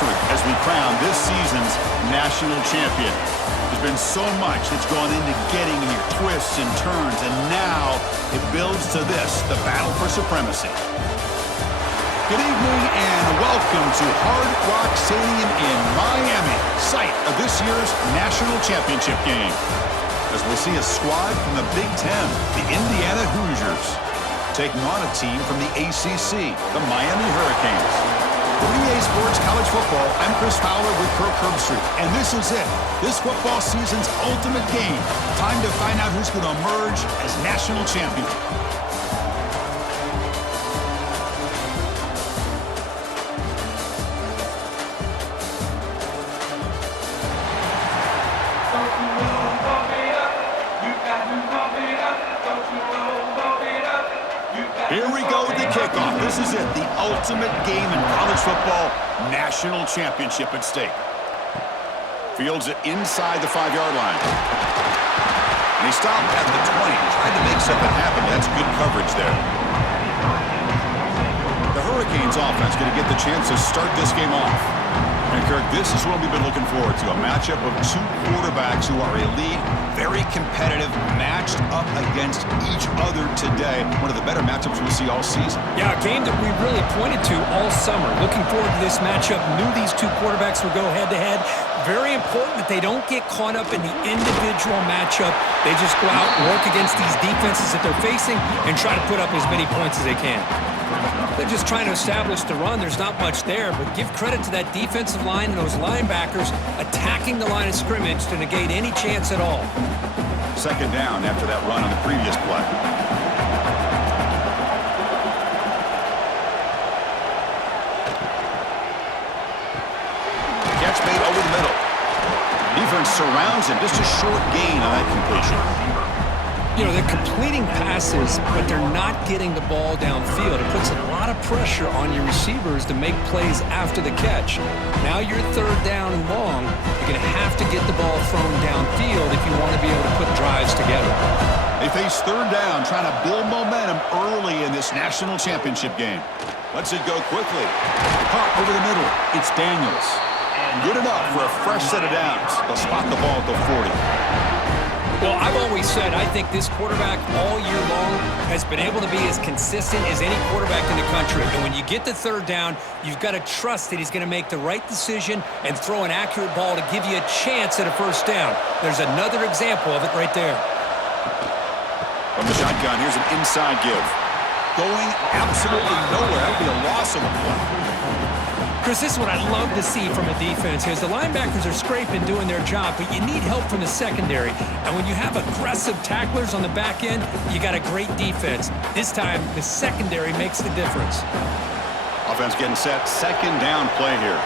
history as we crown this season's national champion. There's been so much that's gone into getting here, twists and turns, and now it builds to this, the battle for supremacy. Good evening and welcome to Hard Rock Stadium in Miami, site of this year's national championship game. As we'll see a squad from the Big Ten, the Indiana Hoosiers, taking on a team from the ACC, the Miami Hurricanes. For EA Sports College Football, I'm Chris Fowler with Kirk Herbstreit, and this is it. This football season's ultimate game. Time to find out who's going to emerge as national champion. Here we go with the kickoff. This is it, the ultimate game in college football, national championship at stake. Fields it inside the 5-yard line. And he stopped at the 20, tried to make something happen. That's good coverage there. The Hurricanes offense going to get the chance to start this game off. And Kirk, this is what we've been looking forward to, a matchup of two quarterbacks who are elite, very competitive, matched up against each other today. One of the better matchups we'll see all season. Yeah, a game that we really pointed to all summer. Looking forward to this matchup. Knew these two quarterbacks would go head-to-head. Very important that they don't get caught up in the individual matchup. They just go out and work against these defenses that they're facing and try to put up as many points as they can. They're just trying to establish the run. There's not much there, but give credit to that defensive line and those linebackers attacking the line of scrimmage to negate any chance at all. Second down after that run on the previous play. Catch made over the middle. Defense surrounds him. Just a short gain on that completion. You know, they're completing passes, but they're not getting the ball downfield. It puts a lot of pressure on your receivers to make plays after the catch. Now you're third down and long. You're going to have to get the ball thrown downfield if you want to be able to put drives together. They face third down, trying to build momentum early in this national championship game. Lets it go quickly. Caught over the middle. It's Daniels. Good enough for a fresh set of downs. They'll spot the ball at the 40. Well, I've always said I think this quarterback all year long has been able to be as consistent as any quarterback in the country. And when you get to third down, you've got to trust that he's going to make the right decision and throw an accurate ball to give you a chance at a first down. There's another example of it right there. From the shotgun, here's an inside give. Going absolutely nowhere. That would be a loss of a play. Chris, this is what I love to see from a defense is the linebackers are scraping, doing their job, but you need help from the secondary. And when you have aggressive tacklers on the back end, you got a great defense. This time, the secondary makes the difference. Offense getting set. Second down play here.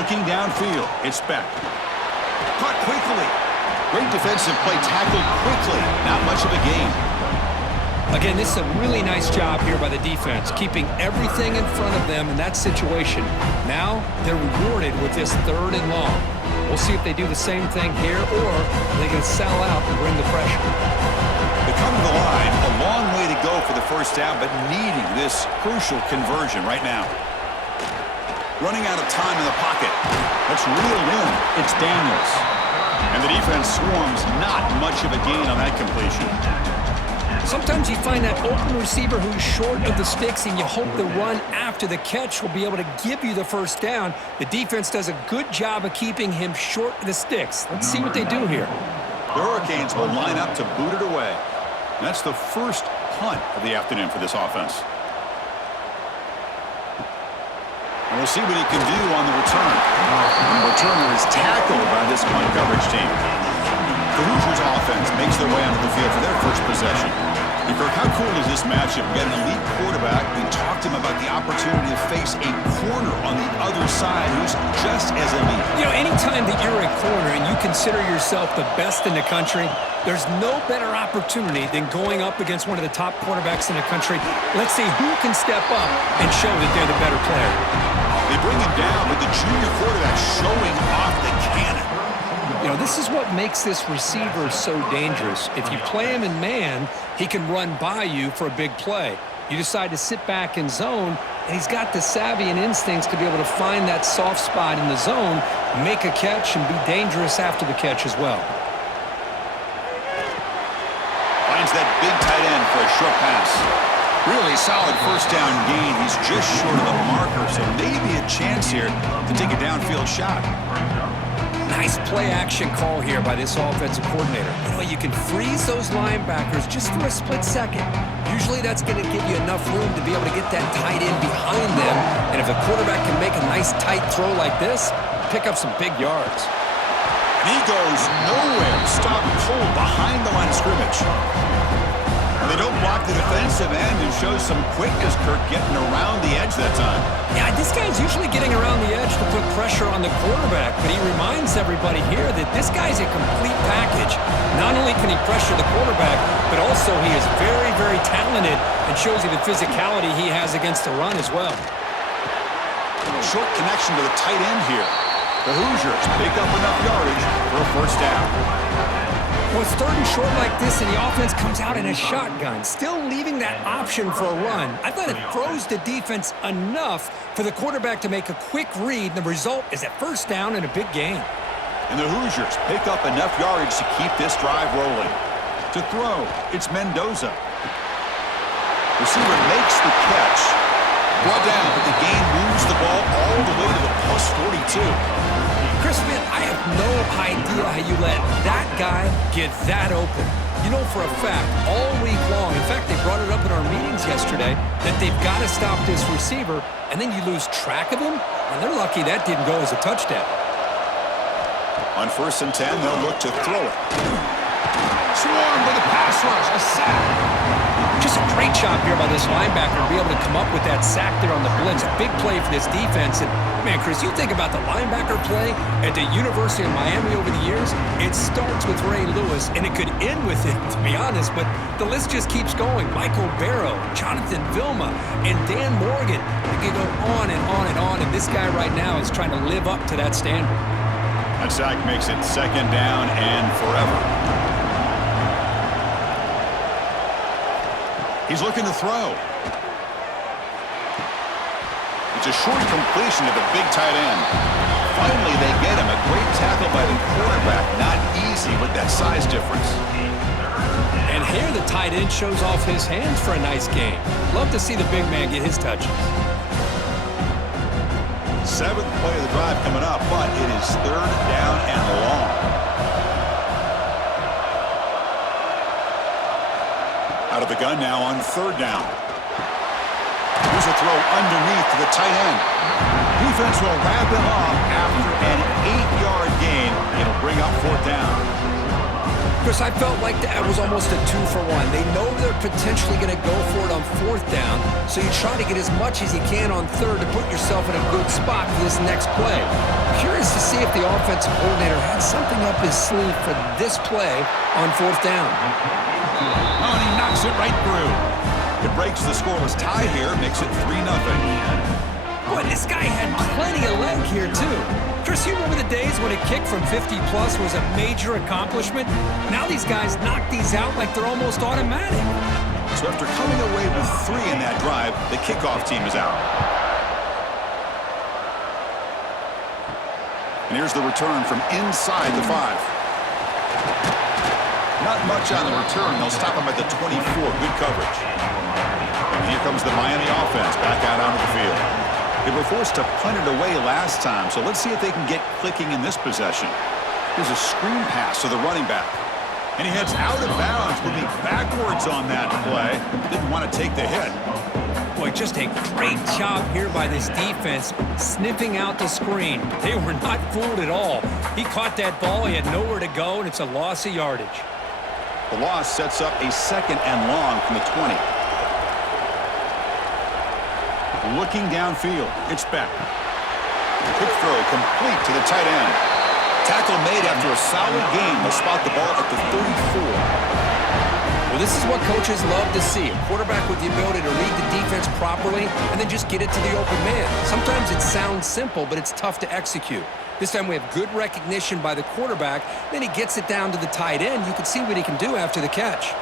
Looking downfield. It's Beck. Caught quickly. Great defensive play, tackled quickly. Not much of a gain. Again, this is a really nice job here by the defense, keeping everything in front of them in that situation. Now, they're rewarded with this third and long. We'll see if they do the same thing here, or they can sell out and bring the pressure. They come to the line, a long way to go for the first down, but needing this crucial conversion right now. Running out of time in the pocket. Let's reel in. It's Daniels. And the defense swarms, not much of a gain on that completion. Sometimes you find that open receiver who's short of the sticks, and you hope the run after the catch will be able to give you the first down. The defense does a good job of keeping him short of the sticks. Let's see what they do here. The Hurricanes will line up to boot it away. That's the first punt of the afternoon for this offense. And we'll see what he can do on the return. The returner is tackled by this punt coverage team. The Hoosiers offense makes their way onto the field for their first possession. And Kirk, how cool is this matchup? We got an elite quarterback. We talked to him about the opportunity to face a corner on the other side who's just as elite. You know, anytime that you're a corner and you consider yourself the best in the country, there's no better opportunity than going up against one of the top quarterbacks in the country. Let's see who can step up and show that they're the better player. They bring him down with the junior quarterback showing off the cannon. You know, this is what makes this receiver so dangerous. If you play him in man, he can run by you for a big play. You decide to sit back in zone, and he's got the savvy and instincts to be able to find that soft spot in the zone, make a catch, and be dangerous after the catch as well. Finds that big tight end for a short pass. Really solid first down gain. He's just short of the marker, so maybe a chance here to take a downfield shot. Nice play-action call here by this offensive coordinator. You know, you can freeze those linebackers just for a split second. Usually that's going to give you enough room to be able to get that tight end behind them. And if the quarterback can make a nice tight throw like this, pick up some big yards. And he goes nowhere. Stop cold behind the line of scrimmage. They don't block the defensive end and show some quickness, Kirk, getting around the edge that time. Yeah, this guy's usually getting around the edge to put pressure on the quarterback, but he reminds everybody here that this guy's a complete package. Not only can he pressure the quarterback, but also he is very, very talented and shows you the physicality he has against the run as well. Short connection to the tight end here. The Hoosiers pick up enough yardage for a first down. Well, it's third and short like this, and the offense comes out in a shotgun, still leaving that option for a run. I thought it throws the defense enough for the quarterback to make a quick read, and the result is a first down and a big gain. And the Hoosiers pick up enough yardage to keep this drive rolling. To throw, it's Mendoza. Receiver makes the catch. Brought down, but the game moves the ball all the way to the plus 42. Chris, man, I have no idea how you let that guy get that open. You know for a fact, all week long, in fact, they brought it up in our meetings yesterday, that they've got to stop this receiver, and then you lose track of him, and they're lucky that didn't go as a touchdown. On 1st and 10, they'll look to throw it. Swarm with a pass rush, a sack. Just a great job here by this linebacker to be able to come up with that sack there on the blitz. A big play for this defense. And, man, Chris, you think about the linebacker play at the University of Miami over the years, it starts with Ray Lewis, and it could end with it, to be honest. But the list just keeps going. Michael Barrow, Jonathan Vilma, and Dan Morgan. They can go on and on and on, and this guy right now is trying to live up to that standard. That sack makes it second down and forever. He's looking to throw. It's a short completion to the big tight end. Finally, they get him. A great tackle by the quarterback. Not easy with that size difference. And here the tight end shows off his hands for a nice game. Love to see the big man get his touches. 7th play of the drive coming up, but it is 3rd down and long. Out of the gun now on 3rd down. Here's a throw underneath to the tight end. Defense will wrap him up after an 8-yard gain. It'll bring up 4th down. Chris, I felt like that was almost a 2-for-1. They know they're potentially going to go for it on 4th down, so you try to get as much as you can on 3rd to put yourself in a good spot for this next play. Curious to see if the offensive coordinator had something up his sleeve for this play on 4th down. Oh, and he knocks it right through. It breaks the scoreless tie here, makes it 3-0. Boy, this guy had plenty of leg here, too. Chris, you remember the days when a kick from 50-plus was a major accomplishment? Now these guys knock these out like they're almost automatic. So after coming away with 3 in that drive, the kickoff team is out. And here's the return from inside the 5. Not much on the return. They'll stop him at the 24. Good coverage. And here comes the Miami offense back out onto the field. They were forced to punt it away last time, so let's see if they can get clicking in this possession. There's a screen pass to the running back. And he heads out of bounds, moving backwards on that play. Didn't want to take the hit. Boy, just a great job here by this defense, sniffing out the screen. They were not fooled at all. He caught that ball, he had nowhere to go, and it's a loss of yardage. The loss sets up a 2nd and long from the 20. Looking downfield, it's Beck. Quick throw complete to the tight end. Tackle made after a solid gain. They'll spot the ball at the 34. Well, Well, this is what coaches love to see. A quarterback with the ability to read the defense properly and then just get it to the open man. Sometimes it sounds simple, but it's tough to execute. This time we have good recognition by the quarterback. Then he gets it down to the tight end. You can see what he can do after the catch.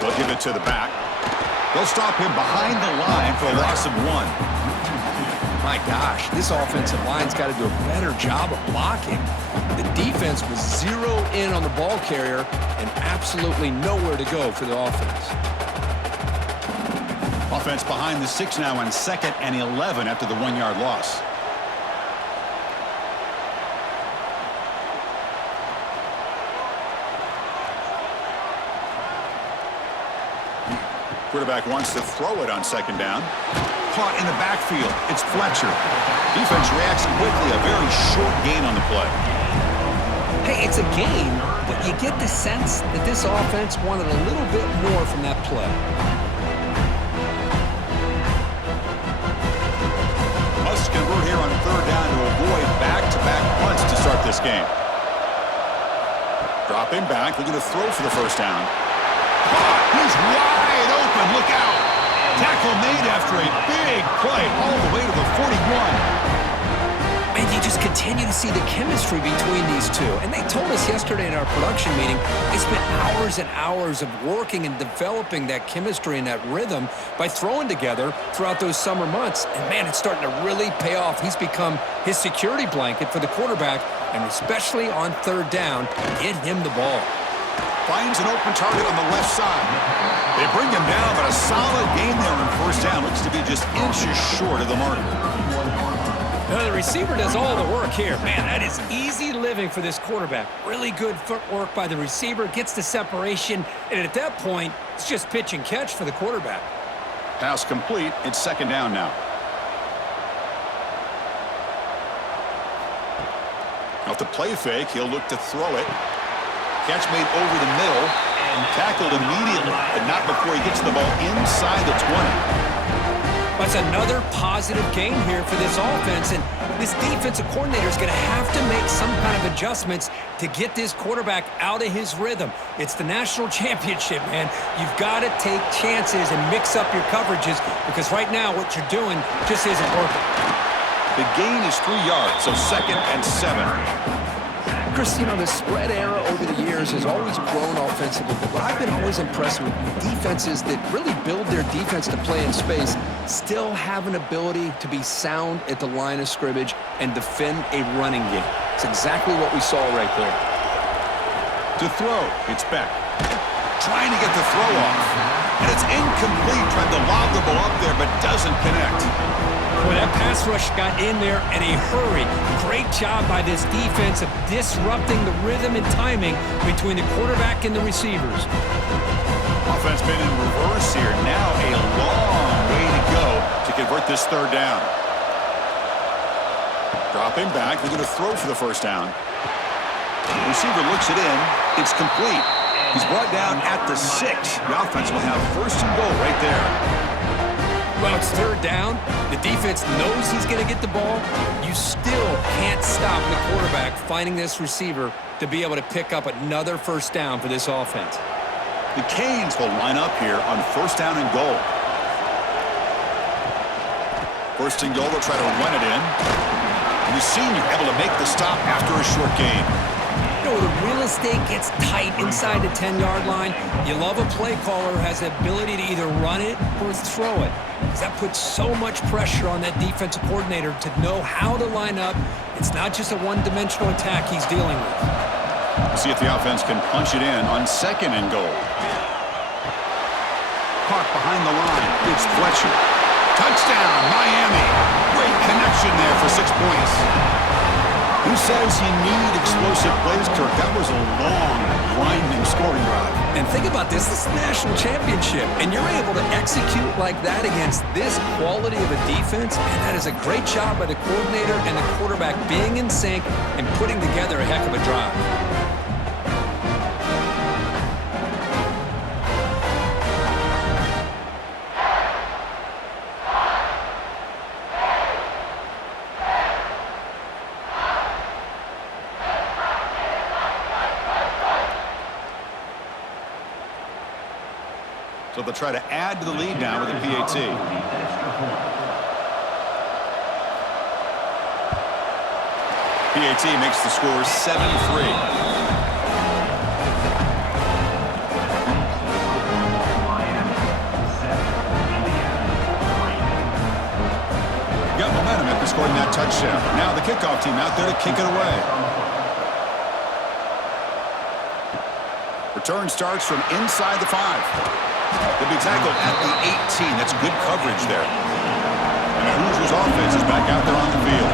They'll give it to the back. They'll stop him behind the line for a loss of 1. My gosh, this offensive line's got to do a better job of blocking. The defense was zero in on the ball carrier and absolutely nowhere to go for the offense. Offense behind the 6 now on 2nd and 11 after the 1-yard loss. Quarterback wants to throw it on 2nd down. Caught in the backfield. It's Fletcher. Defense reacts quickly. A very short gain on the play. Hey, it's a gain, but you get the sense that this offense wanted a little bit more from that play. Must convert here on 3rd down to avoid back-to-back punts to start this game. Dropping back. Looking to throw for the 1st down. Caught. He's wide open. Look out. Tackle made after a big play all the way to the 41. And you just continue to see the chemistry between these two. And they told us yesterday in our production meeting, they spent hours and hours of working and developing that chemistry and that rhythm by throwing together throughout those summer months. And, man, it's starting to really pay off. He's become his security blanket for the quarterback, and especially on 3rd down, get him the ball. Finds an open target on the left side. They bring him down, but a solid gain there on 1st down. Looks to be just inches short of the marker. Now the receiver does all the work here. Man, that is easy living for this quarterback. Really good footwork by the receiver, gets the separation, and at that point, it's just pitch and catch for the quarterback. Pass complete. It's 2nd down now. Off the play fake, he'll look to throw it. Catch made over the middle and tackled immediately, but not before he gets the ball inside the 20. That's another positive gain here for this offense, and this defensive coordinator is going to have to make some kind of adjustments to get this quarterback out of his rhythm. It's the national championship, man. You've got to take chances and mix up your coverages because right now what you're doing just isn't working. The gain is 3 yards, so 2nd and 7. Chris, you know, the spread era over the years has always grown offensively, but what I've been always impressed with defenses that really build their defense to play in space still have an ability to be sound at the line of scrimmage and defend a running game. It's exactly what we saw right there. To throw, it's Beck. Trying to get the throw off. And it's incomplete, trying to lob the ball up there, but doesn't connect. Well, that pass rush got in there in a hurry. Great job by this defense of disrupting the rhythm and timing between the quarterback and the receivers. Offense been in reverse here. Now a long way to go to convert this 3rd down. Dropping back. They're going to throw for the 1st down. The receiver looks it in. It's complete. He's brought down at the 6. The offense will have 1st and goal right there. Well, it's 3rd down. The defense knows he's going to get the ball. You still can't stop the quarterback finding this receiver to be able to pick up another 1st down for this offense. The Canes will line up here on 1st down and goal. 1st and goal, they'll try to run it in. And the senior able to make the stop after a short gain. You know, the real estate gets tight inside the 10-yard line. You love a play caller who has the ability to either run it or throw it. Because that puts so much pressure on that defensive coordinator to know how to line up. It's not just a one-dimensional attack he's dealing with. See if the offense can punch it in on 2nd and goal. Caught behind the line. It's Fletcher. Touchdown, Miami. Great connection there for 6 points. Who says you need explosive plays, Kirk? That was a long, winding scoring drive. And think about this. This is the national championship, and you're able to execute like that against this quality of a defense, and that is a great job by the coordinator and the quarterback being in sync and putting together a heck of a drive. So they'll try to add to the lead now with a PAT. PAT makes the score 7-3. Momentum after scoring that touchdown. Now the kickoff team out there to kick it away. Return starts from inside the 5. They'll be tackled at the 18. That's good coverage there. And the Hoosiers offense is back out there on the field.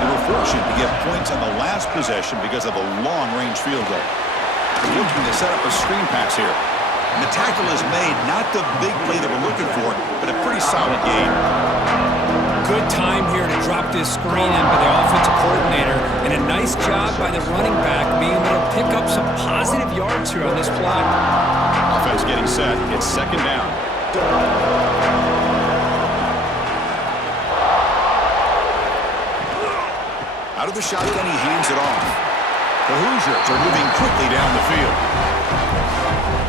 They were fortunate to get points on the last possession because of a long-range field goal. They're looking to set up a screen pass here. And the tackle is made, not the big play that we're looking for, but a pretty solid gain. Good time here to drop this screen in by the offensive coordinator, and a nice job by the running back being able to pick up some positive yards here on this play. Offense getting set. It's second down. Out of the shotgun, he hands it off. The Hoosiers are moving quickly down the field.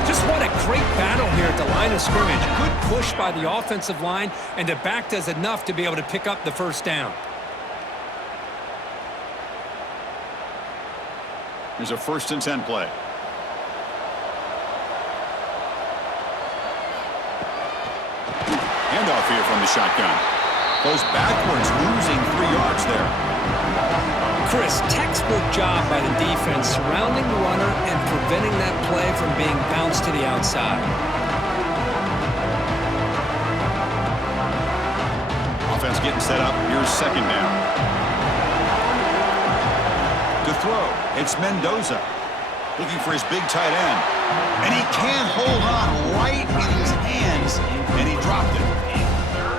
Just what a great battle here at the line of scrimmage. Good push by the offensive line, and the back does enough to be able to pick up the first down. Here's a 1st and 10 play. Handoff here from the shotgun. Goes backwards, losing 3 yards there. Chris, textbook job by the defense surrounding the runner and preventing that play from being bounced to the outside. Offense getting set up. Here's second down. To throw, it's Mendoza. Looking for his big tight end. And he can't hold on right in his hands, and he dropped it.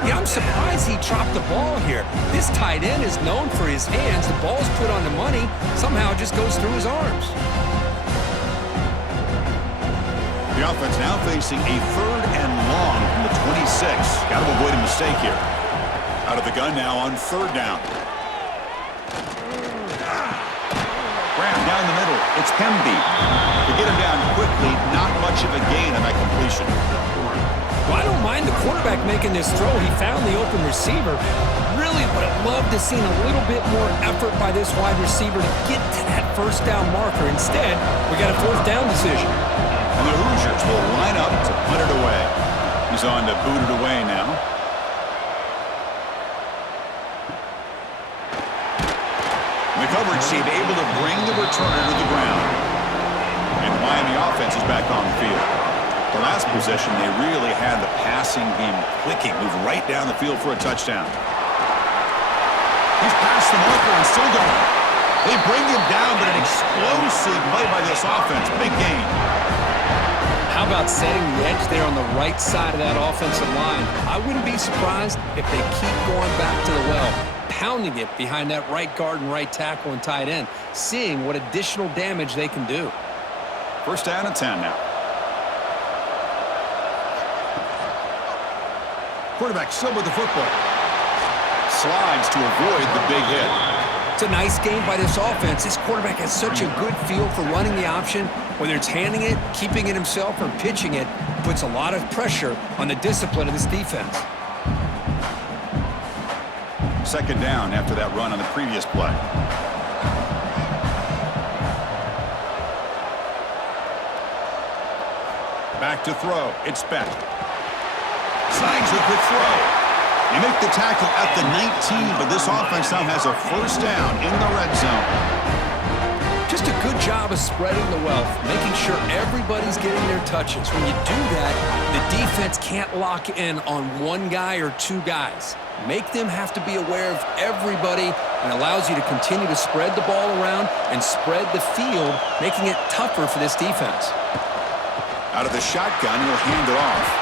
Yeah, I'm surprised he dropped the ball here. This tight end is known for his hands. The ball's put on the money. Somehow it just goes through his arms. The offense now facing a 3rd and long from the 26. Got to avoid a mistake here. Out of the gun now on 3rd down. Graham down the middle. It's Hemby. To get him down quickly, not much of a gain on that completion. Well, I don't mind the quarterback making this throw. He found the open receiver. Really would have loved to see a little bit more effort by this wide receiver to get to that first down marker. Instead, we got a 4th down decision. And the Hoosiers will line up to punt it away. He's on to boot it away now. The coverage team able to bring the returner to the ground. And the Miami offense is back on the field. The last possession, they really had the passing game clicking. Moved right down the field for a touchdown. He's past the marker and still going. They bring him down, but an explosive play by this offense. Big gain. How about setting the edge there on the right side of that offensive line? I wouldn't be surprised if they keep going back to the well, pounding it behind that right guard and right tackle and tight end, seeing what additional damage they can do. 1st down and 10 now. Quarterback still with the football. Slides to avoid the big hit. It's a nice game by this offense. This quarterback has such a good feel for running the option. Whether it's handing it, keeping it himself, or pitching it, puts a lot of pressure on the discipline of this defense. 2nd down after that run on the previous play. Back to throw. It's Beck. Signs a quick throw. They make the tackle at the 19, but this offense now has a 1st down in the red zone. Just a good job of spreading the wealth, making sure everybody's getting their touches. When you do that, the defense can't lock in on one guy or 2 guys. Make them have to be aware of everybody, and allows you to continue to spread the ball around and spread the field, making it tougher for this defense. Out of the shotgun, he'll hand it off.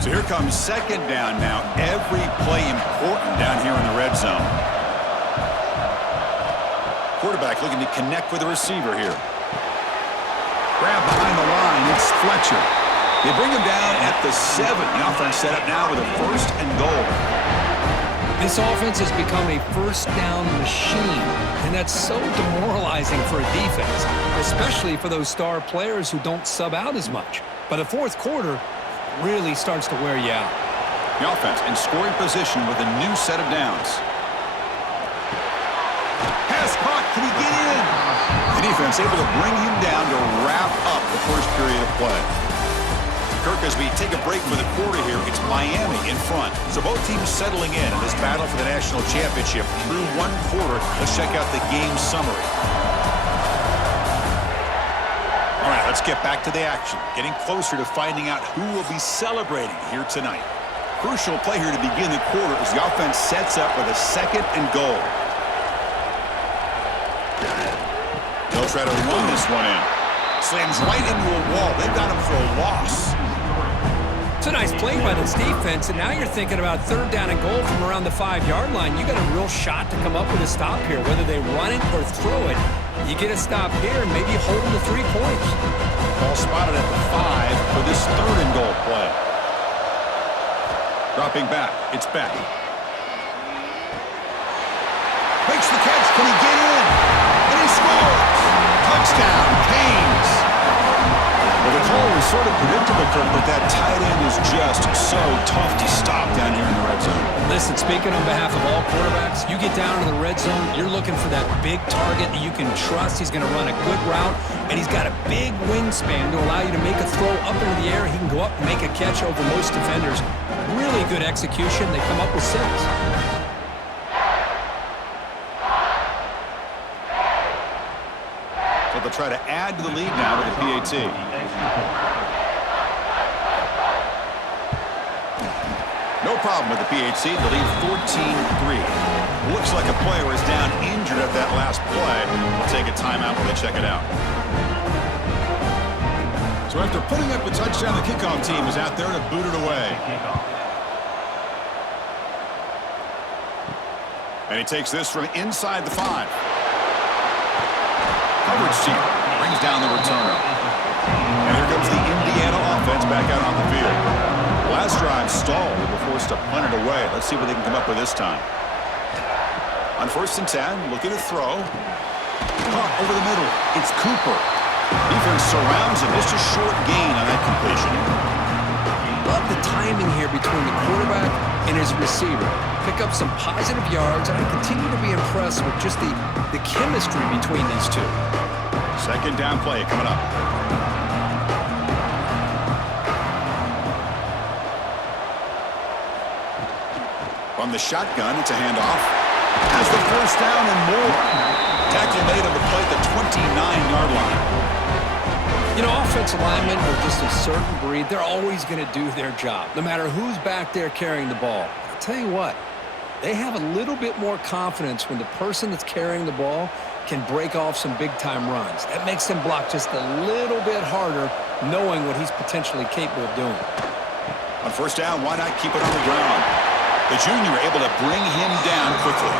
So here comes 2nd down now. Every play important down here in the red zone. Quarterback looking to connect with the receiver here. Grab behind the line. It's Fletcher. They bring him down at the 7. The offense set up now with a 1st and goal. This offense has become a first down machine, and that's so demoralizing for a defense, especially for those star players who don't sub out as much. But the fourth quarter really starts to wear you out. The offense in scoring position with a new set of downs. Pass caught. Can he get in? The defense able to bring him down to wrap up the first period of play. Kirk, as we take a break for the quarter here, it's Miami in front. So both teams settling in this battle for the national championship through one quarter. Let's check out the game summary. All right, let's get back to the action. Getting closer to finding out who will be celebrating here tonight. Crucial play here to begin the quarter as the offense sets up with a 2nd and goal. They'll try to run this one in. Slams right into a wall. They've got him for a loss. It's a nice play by this defense, and now you're thinking about 3rd down and goal from around the 5-yard line. You got a real shot to come up with a stop here, whether they run it or throw it. You get a stop here and maybe hold them to 3 points. Ball spotted at the 5 for this 3rd and goal play. Dropping back, it's Beck. Makes the catch. Can he get in? And he scores. Touchdown, Canes. Well, the call was sort of predictable, Kirk, but that tight end is just so tough to stop down here in the red zone. Listen, speaking on behalf of all quarterbacks, you get down to the red zone, you're looking for that big target that you can trust. He's going to run a good route, and he's got a big wingspan to allow you to make a throw up into the air. He can go up and make a catch over most defenders. Really good execution. They come up with 6. So they'll try to add to the lead now with the PAT. No problem with the PAT. The lead 14-3. Looks like a player is down injured at that last play. We'll take a timeout while they check it out. So after putting up a touchdown, the kickoff team is out there to boot it away. And he takes this from inside the 5. Coverage team brings down the returner. And here comes the Indiana offense back out on the field. Last drive stalled. They were forced to punt it away. Let's see what they can come up with this time. On 1st and 10, looking to throw. Caught over the middle. It's Cooper. Defense surrounds him. Just a short gain on that completion. Love the timing here between the quarterback and his receiver. Pick up some positive yards, and I continue to be impressed with just the chemistry between these two. 2nd down play coming up. From the shotgun, it's a handoff. Has the 1st down and more. Tackle made on the play at the 29-yard line. You know, offensive linemen are just a certain breed. They're always going to do their job, no matter who's back there carrying the ball. I'll tell you what, they have a little bit more confidence when the person that's carrying the ball can break off some big-time runs. That makes them block just a little bit harder, knowing what he's potentially capable of doing. On 1st down, why not keep it on the ground? The junior able to bring him down quickly.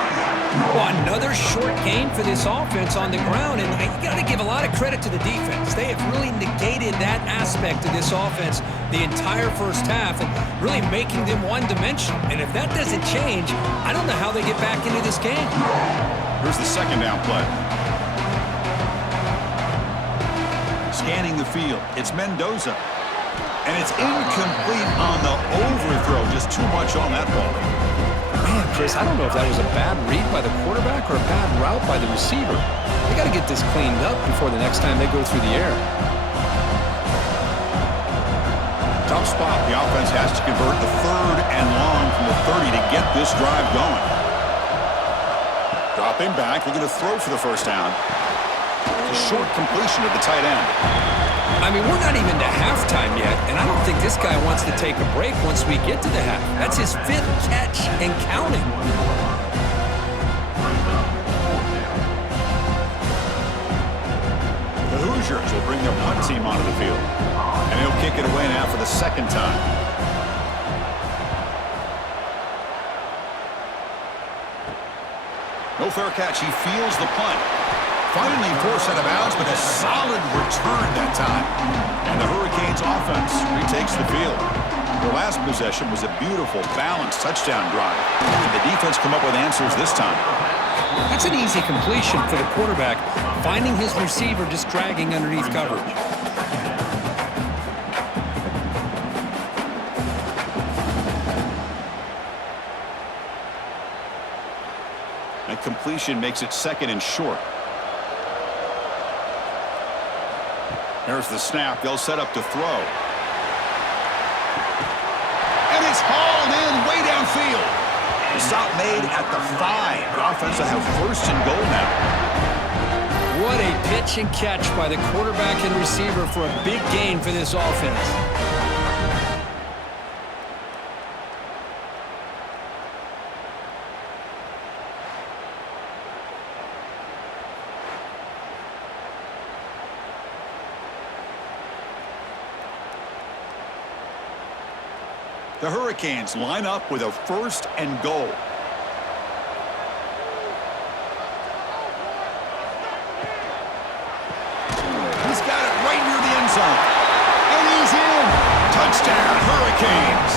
Well, another short gain for this offense on the ground, and you got to give a lot of credit to the defense. They have really negated that aspect of this offense the entire first half and really making them one-dimensional. And if that doesn't change, I don't know how they get back into this game. Here's the 2nd down play. Scanning the field, it's Mendoza. And it's incomplete on the overthrow. Just too much on that ball. Man, Chris, I don't know if that was a bad read by the quarterback or a bad route by the receiver. They got to get this cleaned up before the next time they go through the air. Tough spot. The offense has to convert the 3rd and long from the 30 to get this drive going. Dropping back, looking to throw for the 1st down. It's a short completion of the tight end. I mean, we're not even to halftime yet, and I don't think this guy wants to take a break once we get to the half. That's his 5th catch and counting. The Hoosiers will bring their punt team onto the field, and he'll kick it away now for the 2nd time. No fair catch. He feels the punt. finally forced out of bounds, but a solid return that time. And the Hurricanes offense retakes the field. Their last possession was a beautiful, balanced touchdown drive. And the defense come up with answers this time. That's an easy completion for the quarterback, finding his receiver just dragging underneath coverage. That completion makes it 2nd and short. There's the snap. They'll set up to throw. And it's hauled in way downfield. The stop made at the 5. The offense will have 1st and goal now. What a pitch and catch by the quarterback and receiver for a big gain for this offense. The Hurricanes line up with a 1st and goal. He's got it right near the end zone. And he's in. Touchdown, Hurricanes.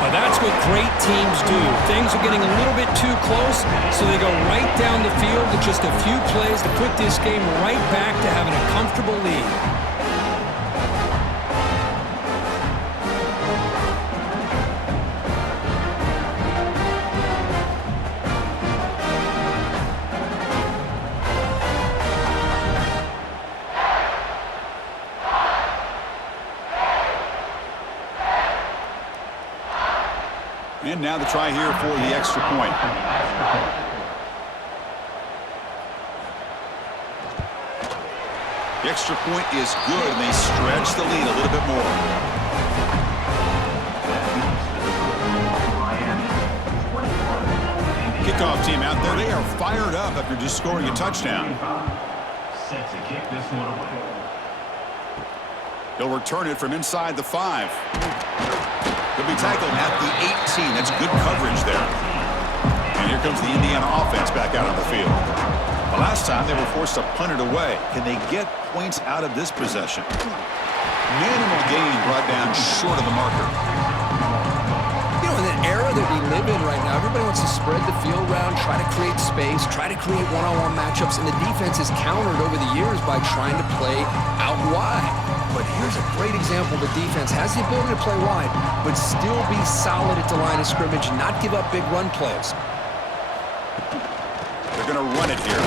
Well, that's what great teams do. Things are getting a little bit too close, so they go right down the field with just a few plays to put this game right back to having a comfortable lead. And now the try here for the extra point. The extra point is good, and they stretch the lead a little bit more. Kickoff team out there, they are fired up after just scoring a touchdown. Set to kick this one away. He'll return it from inside the 5. He'll be tackled at the 18. That's good coverage there. And here comes the Indiana offense back out on the field. The last time they were forced to punt it away. Can they get points out of this possession? Minimal gain brought down short of the marker. You know, in the era that we live in right now, everybody wants to spread the field around, try to create space, try to create one-on-one matchups, and the defense is countered over the years by trying to play out wide. But here's a great example. The defense has the ability to play wide, but still be solid at the line of scrimmage, not give up big run plays. They're going to run it here.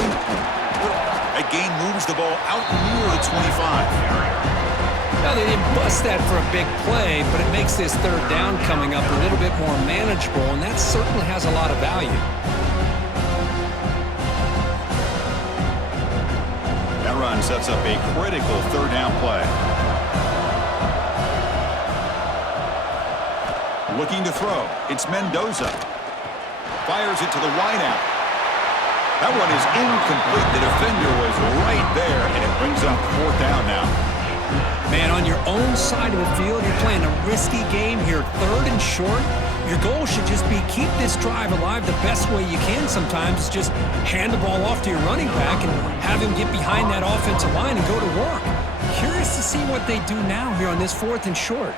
That gain moves the ball out near the 25. Now, they didn't bust that for a big play, but it makes this 3rd down coming up a little bit more manageable, and that certainly has a lot of value. That run sets up a critical 3rd down play. Looking to throw. It's Mendoza. Fires it to the wideout. That one is incomplete. The defender was right there, and it brings up 4th down now. Man, on your own side of the field, you're playing a risky game here, 3rd and short. Your goal should just be keep this drive alive the best way you can sometimes. Just hand the ball off to your running back and have him get behind that offensive line and go to work. Curious to see what they do now here on this 4th and short.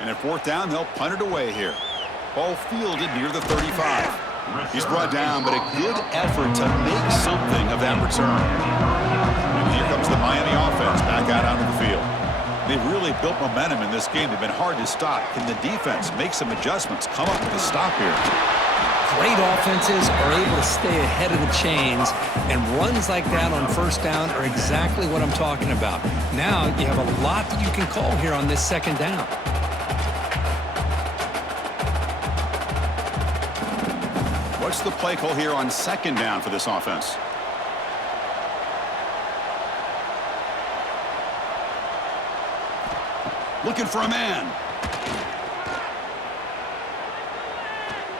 And at 4th down, they'll punt it away here. Ball fielded near the 35. He's brought down, but a good effort to make something of that return. And here comes the Miami offense back out onto the field. They've really built momentum in this game. They've been hard to stop. Can the defense make some adjustments, come up with a stop here? Great offenses are able to stay ahead of the chains, and runs like that on 1st down are exactly what I'm talking about. Now you have a lot that you can call here on this 2nd down. What's the play call here on 2nd down for this offense? Looking for a man.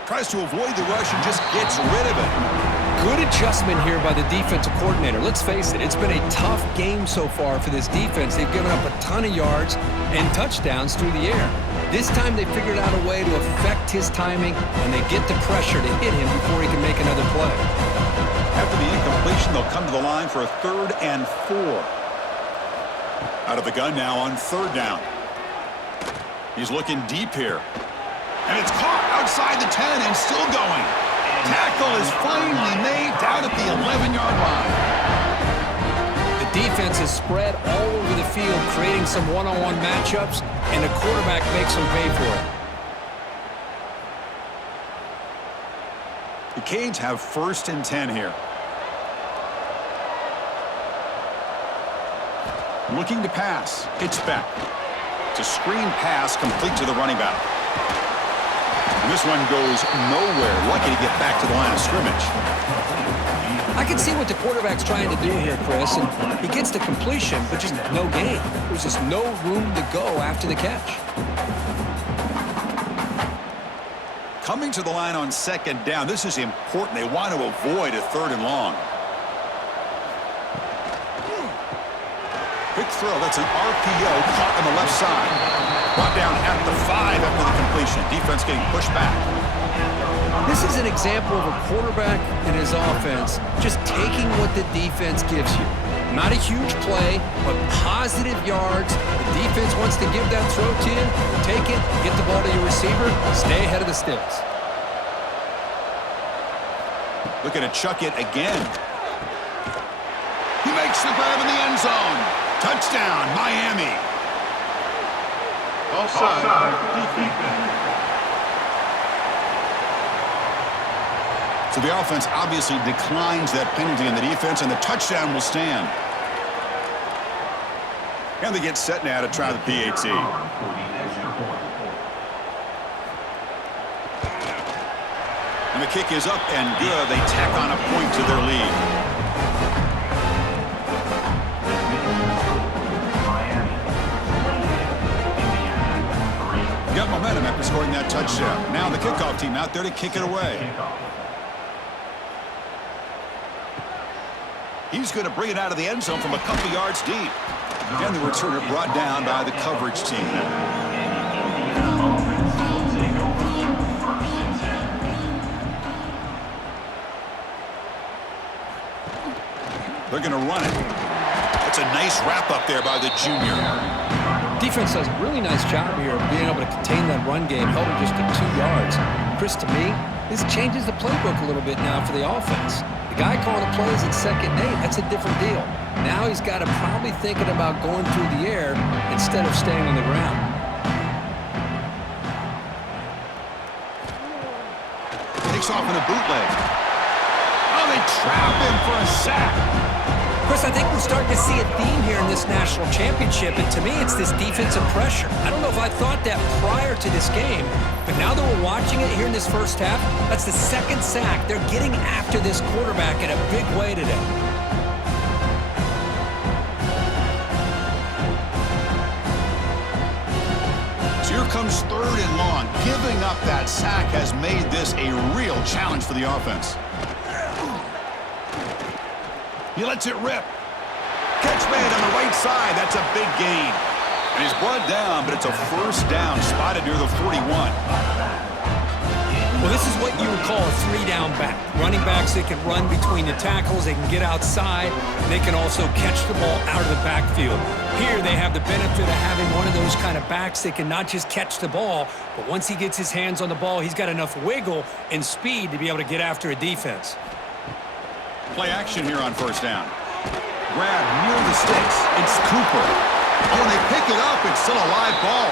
Tries to avoid the rush and just gets rid of it. Good adjustment here by the defensive coordinator. Let's face it, it's been a tough game so far for this defense. They've given up a ton of yards and touchdowns through the air. This time they figured out a way to affect his timing, and they get the pressure to hit him before he can make another play. After the incompletion, they'll come to the line for a 3rd and 4. Out of the gun now on 3rd down. He's looking deep here. And it's caught outside the 10 and still going. Tackle is finally made down at the 11-yard line. The defense is spread all over the field, creating some one-on-one matchups, and the quarterback makes them pay for it. The Canes have 1st and 10 here. Looking to pass. It's back. It's a screen pass complete to the running back. And this one goes nowhere. Lucky to get back to the line of scrimmage. I can see what the quarterback's trying to do here, Chris, and he gets the completion, but just no gain. There's just no room to go after the catch. Coming to the line on 2nd down. This is important. They want to avoid a 3rd and long. Quick throw. That's an RPO caught on the left side. Brought down at the 5 after the completion. Defense getting pushed back. This is an example of a quarterback and his offense just taking what the defense gives you. Not a huge play, but positive yards. The defense wants to give that throw to you. Take it, get the ball to your receiver, stay ahead of the sticks. Looking to chuck it again. He makes the grab in the end zone. Touchdown, Miami. Offside. Defense. So the offense obviously declines that penalty in the defense, and the touchdown will stand. And they get set now to try the PAT. And the kick is up and good. They tack on a point to their lead. Got momentum after scoring that touchdown. Now the kickoff team out there to kick it away. He's going to bring it out of the end zone from a couple yards deep. And the returner brought down by the coverage team. They're going to run it. That's a nice wrap up there by the junior. Defense does a really nice job here of being able to contain that run game, held it just to 2 yards. Chris, to me, this changes the playbook a little bit now for the offense. The guy calling the plays at 2nd and 8, that's a different deal. Now he's got to probably thinking about going through the air instead of staying on the ground. Takes off in a bootleg. Oh, they trap him for a sack. Chris, I think we're starting to see a theme here in this national championship, and to me, it's this defensive pressure. I don't know if I thought that prior to this game, but now that we're watching it here in this first half, that's the 2nd sack. They're getting after this quarterback in a big way today. So here comes 3rd and long. Giving up that sack has made this a real challenge for the offense. He lets it rip. Catch made on the right side. That's a big gain. And he's brought down, but it's a 1st down spotted near the 41. Well, this is what you would call a 3-down back. Running backs, they can run between the tackles, they can get outside, and they can also catch the ball out of the backfield. Here, they have the benefit of having one of those kind of backs that can not just catch the ball, but once he gets his hands on the ball, he's got enough wiggle and speed to be able to get after a defense. Play action here on 1st down. Grab near the sticks. It's Cooper. Oh, and they pick it up. It's still a live ball.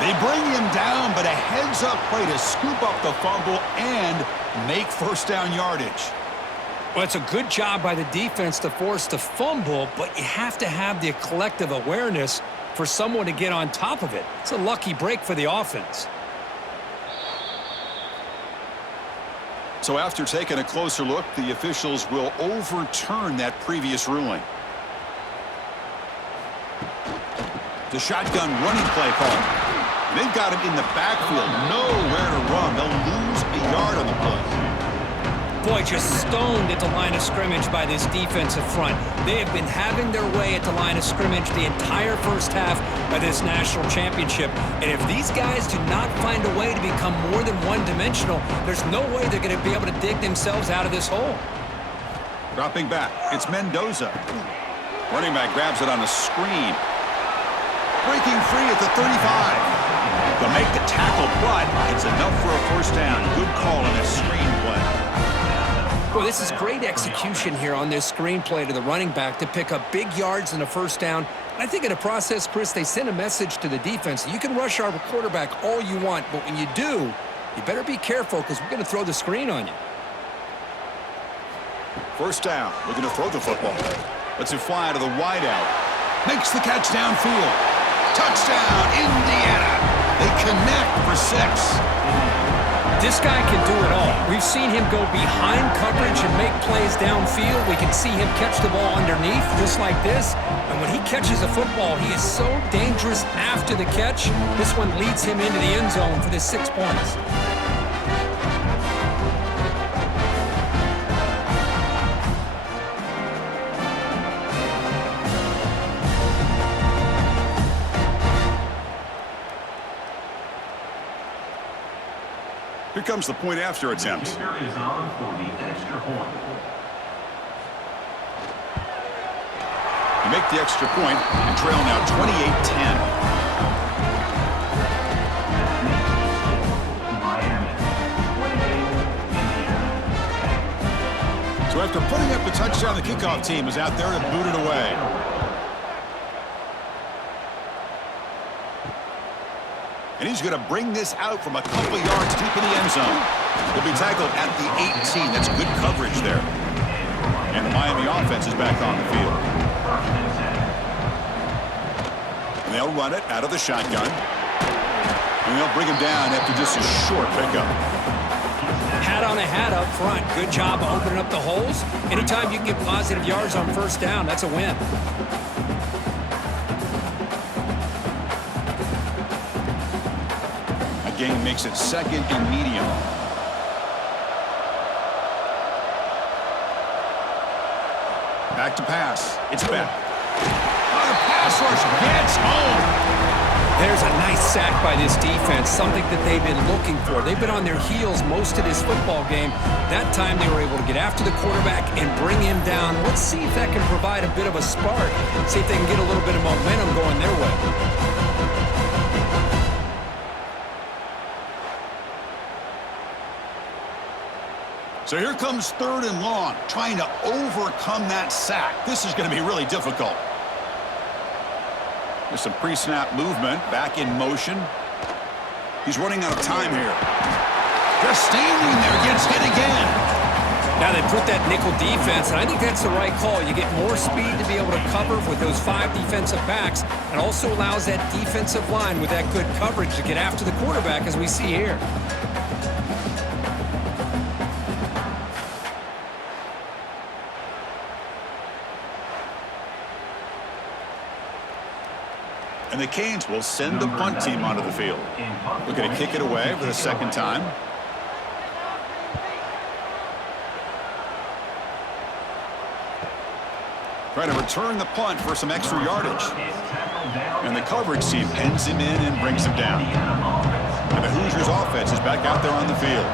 They bring him down, but a heads-up play to scoop up the fumble and make 1st down yardage. Well, it's a good job by the defense to force the fumble, but you have to have the collective awareness for someone to get on top of it. It's a lucky break for the offense. So after taking a closer look, the officials will overturn that previous ruling. The shotgun running play call. They've got him in the backfield, nowhere to run. They'll lose a yard on the play. Boy, just stoned at the line of scrimmage by this defensive front. They have been having their way at the line of scrimmage the entire first half of this national championship. And if these guys do not find a way to become more than one-dimensional, there's no way they're going to be able to dig themselves out of this hole. Dropping back, it's Mendoza. Running back grabs it on a screen. Breaking free at the 35. They'll make the tackle, but it's enough for a first down. Good call on that screen play. Well, this is great execution here on this screenplay to the running back to pick up big yards and a first down. And I think in the process, Chris, they send a message to the defense. You can rush our quarterback all you want, but when you do, you better be careful because we're going to throw the screen on you. First down. We're going to throw the football. Lets it fly to the wideout. Makes the catch downfield. Touchdown, Indiana. They connect for 6. This guy can do it all. We've seen him go behind coverage and make plays downfield. We can see him catch the ball underneath just like this. And when he catches a football, he is so dangerous after the catch. This one leads him into the end zone for the 6 points. Here comes the point after attempt. The kicker is on for the extra point. You make the extra point and trail now 28-10. So after putting up the touchdown, the kickoff team is out there to boot it away. And he's going to bring this out from a couple yards deep in the end zone. He'll be tackled at the 18. That's good coverage there. And the Miami offense is back on the field. And they'll run it out of the shotgun. And they'll bring him down after just a short pickup. Hat on a hat up front. Good job opening up the holes. Anytime you can get positive yards on first down, that's a win. Game makes it 2nd and medium. Back to pass. It's back. Oh, the pass rush gets home. There's a nice sack by this defense, something that they've been looking for. They've been on their heels most of this football game. That time they were able to get after the quarterback and bring him down. Let's see if that can provide a bit of a spark. See if they can get a little bit of momentum going their way. So here comes 3rd and long, trying to overcome that sack. This is going to be really difficult. There's some pre-snap movement, back in motion. He's running out of time here. Just standing there, gets hit again. Now they put that nickel defense, and I think that's the right call. You get more speed to be able to cover with those 5 defensive backs, and also allows that defensive line with that good coverage to get after the quarterback, as we see here. And the Canes will send the punt team onto the field. We're going to kick it away for the 2nd time. Trying to return the punt for some extra yardage. And the coverage team pins him in and brings him down. And the Hoosiers offense is back out there on the field.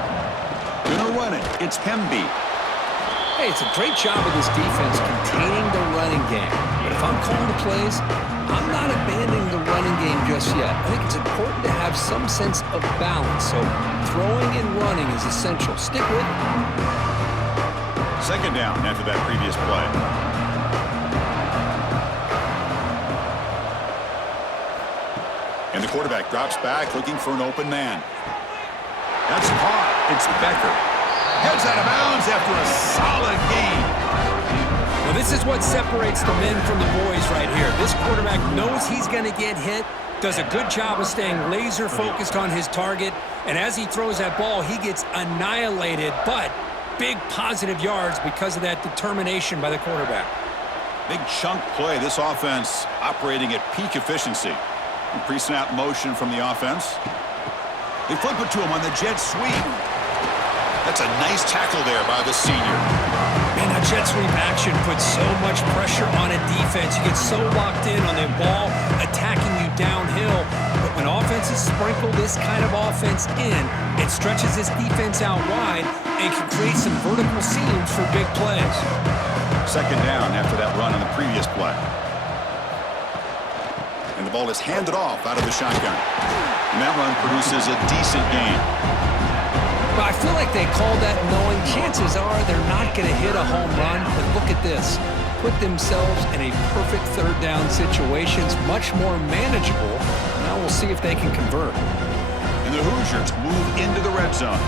Gonna run it. It's Hemby. Hey, it's a great job of this defense containing the running game. But if I'm calling the plays, I'm not abandoning the running game just yet. I think it's important to have some sense of balance. So throwing and running is essential. Stick with it. 2nd down after that previous play. And the quarterback drops back looking for an open man. That's caught. It's Becker. Heads out of bounds after a solid game. Well, this is what separates the men from the boys right here. This quarterback knows he's going to get hit, does a good job of staying laser focused on his target, and as he throws that ball, he gets annihilated, but big positive yards because of that determination by the quarterback. Big chunk play. This offense operating at peak efficiency. Pre-snap motion from the offense. They flip it to him on the jet sweep. That's a nice tackle there by the senior. Man, that jet sweep action puts so much pressure on a defense. You get so locked in on the ball attacking you downhill. But when offenses sprinkle this kind of offense in, it stretches this defense out wide and can create some vertical seams for big plays. Second down after that run on the previous play. And the ball is handed off out of the shotgun. And that run produces a decent gain. But I feel like they called that knowing chances are they're not going to hit a home run. But look at this. Put themselves in a perfect third down situation. It's much more manageable. Now we'll see if they can convert. And the Hoosiers move into the red zone.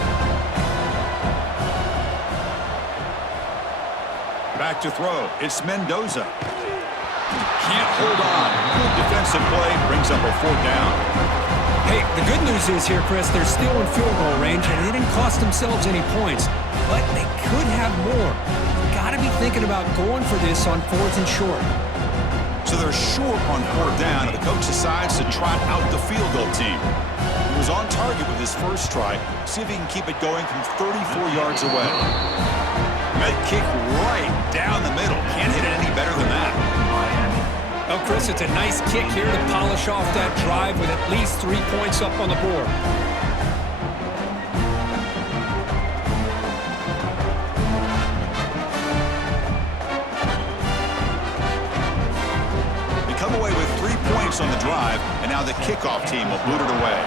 Back to throw. It's Mendoza. Can't hold on. Good defensive play. Brings up a fourth down. Hey, the good news is here, Chris, they're still in field goal range, and they didn't cost themselves any points. But they could have more. Got to be thinking about going for this on 4th and short. So they're short on 4th down, and the coach decides to trot out the field goal team. He was on target with his first try. See if he can keep it going from 34 yards away. That kick right down the middle. Can't hit it any better than that. Well, Chris, it's a nice kick here to polish off that drive with at least 3 points up on the board. They come away with 3 points on the drive, and now the kickoff team will boot it away.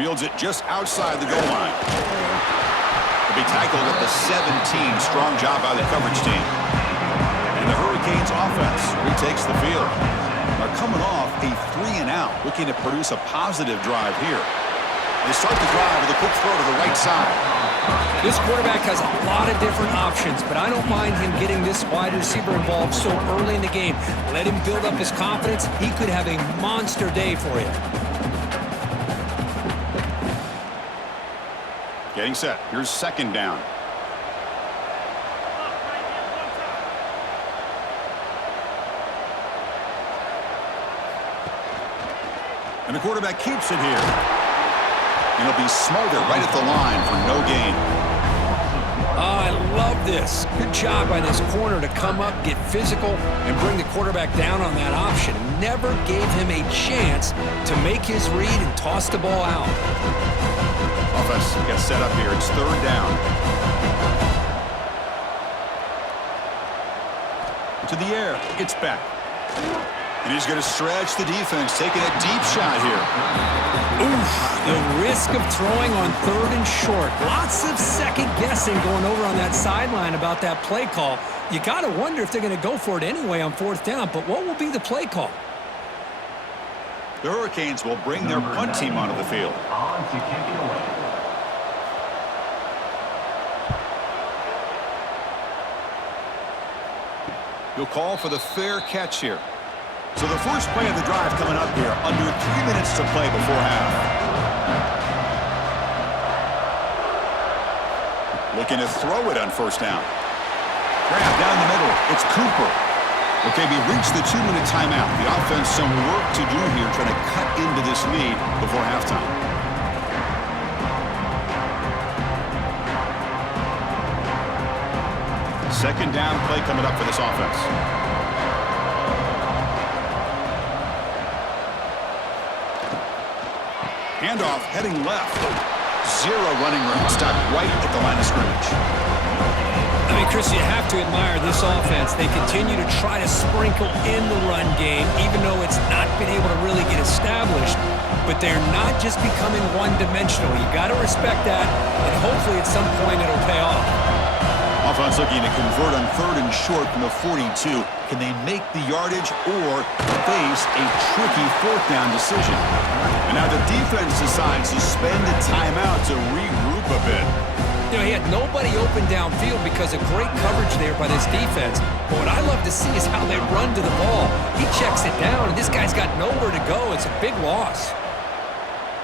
Fields it just outside the goal line. He'll be tackled at the 17. Strong job by the coverage team. And the Hurricanes offense retakes the field. They're coming off a 3-and-out, looking to produce a positive drive here. They start the drive with a quick throw to the right side. This quarterback has a lot of different options, but I don't mind him getting this wide receiver involved so early in the game. Let him build up his confidence. He could have a monster day for you. Getting set. Here's second down. And the quarterback keeps it here. And he'll be smothered right at the line for no gain. Oh, I love this. Good job by this corner to come up, get physical, and bring the quarterback down on that option. Never gave him a chance to make his read and toss the ball out. Offense gets set up here. It's third down. To the air. It's back. And he's going to stretch the defense, taking a deep shot here. Oof, the risk of throwing on 3rd and short. Lots of second guessing going over on that sideline about that play call. You got to wonder if they're going to go for it anyway on 4th down, but what will be the play call? The Hurricanes will bring their punt team onto the field. On to kick it away. He'll call for the fair catch here. So the first play of the drive coming up here, under 3 minutes to play before half. Looking to throw it on first down. Grab down the middle. It's Cooper. Okay, we reached the 2-minute timeout. The offense some work to do here, trying to cut into this lead before halftime. Second down play coming up for this offense. Handoff heading left. Zero running room. Stopped right at the line of scrimmage. I mean, Chris, you have to admire this offense. They continue to try to sprinkle in the run game, even though it's not been able to really get established. But they're not just becoming one-dimensional. You got to respect that, and hopefully at some point it'll pay off. Offense looking to convert on 3rd and short from the 42. Can they make the yardage or face a tricky 4th down decision? And now the defense decides to spend a timeout to regroup a bit. You know, he had nobody open downfield because of great coverage there by this defense. But what I love to see is how they run to the ball. He checks it down, and this guy's got nowhere to go. It's a big loss.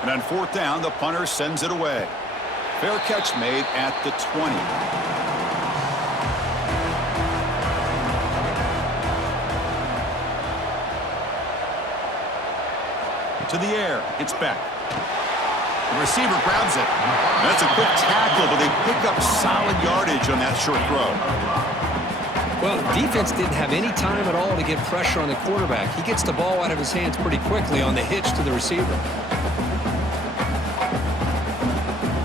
And on 4th down, the punter sends it away. Fair catch made at the 20. To the air. It's back. The receiver grabs it. That's a quick tackle, but they pick up solid yardage on that short throw. Well, the defense didn't have any time at all to get pressure on the quarterback. He gets the ball out of his hands pretty quickly on the hitch to the receiver.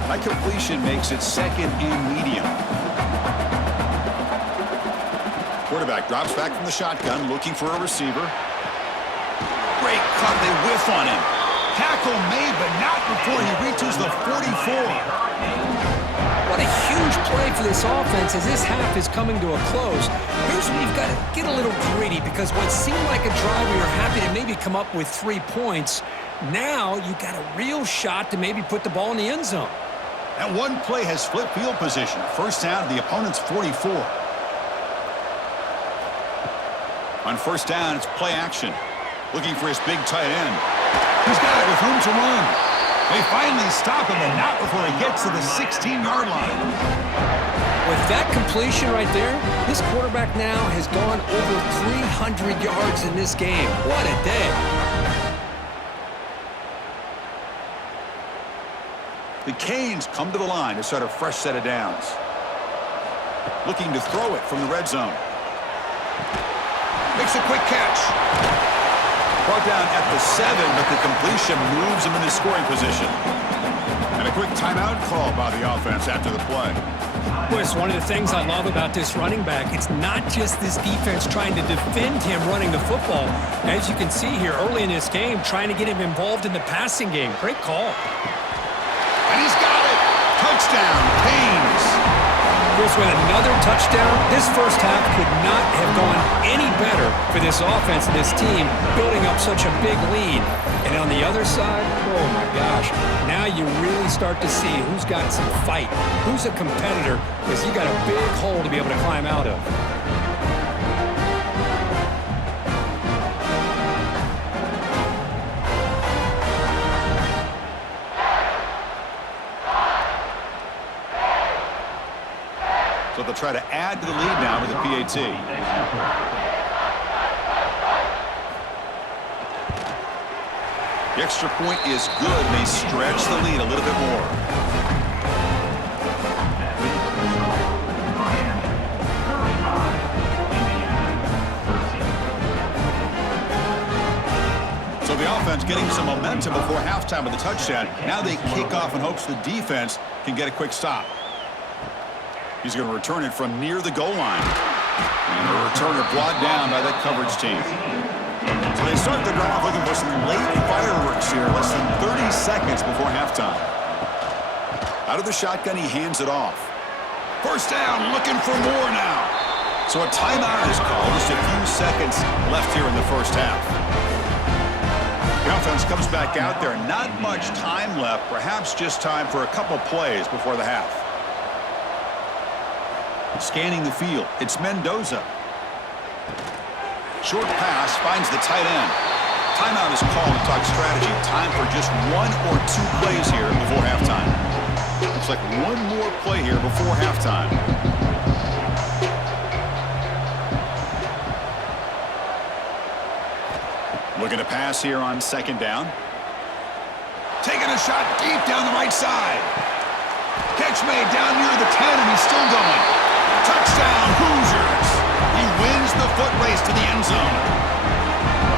That completion makes it second and medium. Quarterback drops back from the shotgun, looking for a receiver. Great cut. They whiff on him. Tackle made, but not before he reaches the 44. What a huge play for this offense as this half is coming to a close. Here's where you've got to get a little gritty because what seemed like a drive where you're happy to maybe come up with 3 points, now you've got a real shot to maybe put the ball in the end zone. That one play has flipped field position. First down to the opponent's 44. On first down, it's play action. Looking for his big tight end. He's got it with room to run. They finally stop him, but not before he gets to the 16-yard line. With that completion right there, this quarterback now has gone over 300 yards in this game. What a day. The Canes come to the line to start a fresh set of downs. Looking to throw it from the red zone. Makes a quick catch. Brought down at the 7, but the completion moves him into scoring position. And a quick timeout call by the offense after the play. Boy, it's one of the things I love about this running back. It's not just this defense trying to defend him running the football. As you can see here early in this game, trying to get him involved in the passing game. Great call. And he's got it. Touchdown, Canes. Chris, with another touchdown, this first half could not have gone any better for this offense and this team, building up such a big lead. And on the other side, oh my gosh, now you really start to see who's got some fight, who's a competitor, because you got a big hole to be able to climb out of. So they'll try to add to the lead now with the PAT. The extra point is good. They stretch the lead a little bit more. So the offense getting some momentum before halftime with the touchdown. Now they kick off in hopes the defense can get a quick stop. He's going to return it from near the goal line. And the returner brought down by that coverage team. So they start the drive looking for some late fireworks here, less than 30 seconds before halftime. Out of the shotgun, he hands it off. First down, looking for more now. So a timeout is called. Just a few seconds left here in the first half. The offense comes back out there. Not much time left, perhaps just time for a couple plays before the half. Scanning the field, it's Mendoza. Short pass finds the tight end. Timeout is called to talk strategy. Time for just 1 or 2 plays here before halftime. Looks like one more play here before halftime. Looking to pass here on second down. Taking a shot deep down the right side. Catch made down near the 10, and he's still going. Touchdown, Hoosiers. He wins the foot race to the end zone.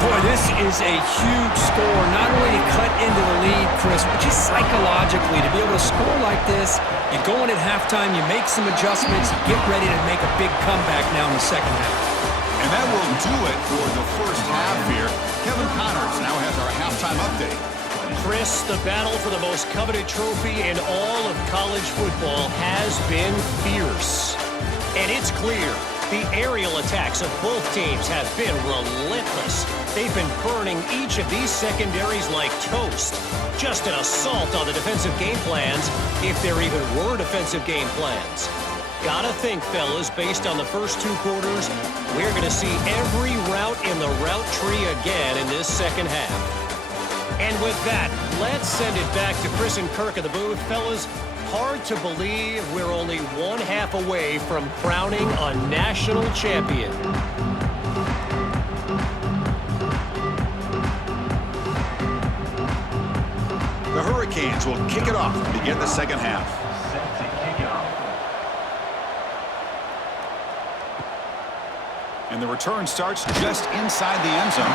Boy, this is a huge score. Not only to cut into the lead, Chris, but just psychologically to be able to score like this. You go in at halftime, you make some adjustments, you get ready to make a big comeback now in the second half. And that will do it for the first half here. Kevin Connors now has our halftime update. Chris, the battle for the most coveted trophy in all of college football has been fierce. And it's clear, the aerial attacks of both teams have been relentless. They've been burning each of these secondaries like toast. Just an assault on the defensive game plans, if there even were defensive game plans. Gotta think, fellas, based on the first 2 quarters, we're gonna see every route in the route tree again in this second half. And with that, let's send it back to Chris and Kirk at the booth. Fellas, hard to believe we're only 1 half away from crowning a national champion. The Hurricanes will kick it off to begin the second half. And the return starts just inside the end zone.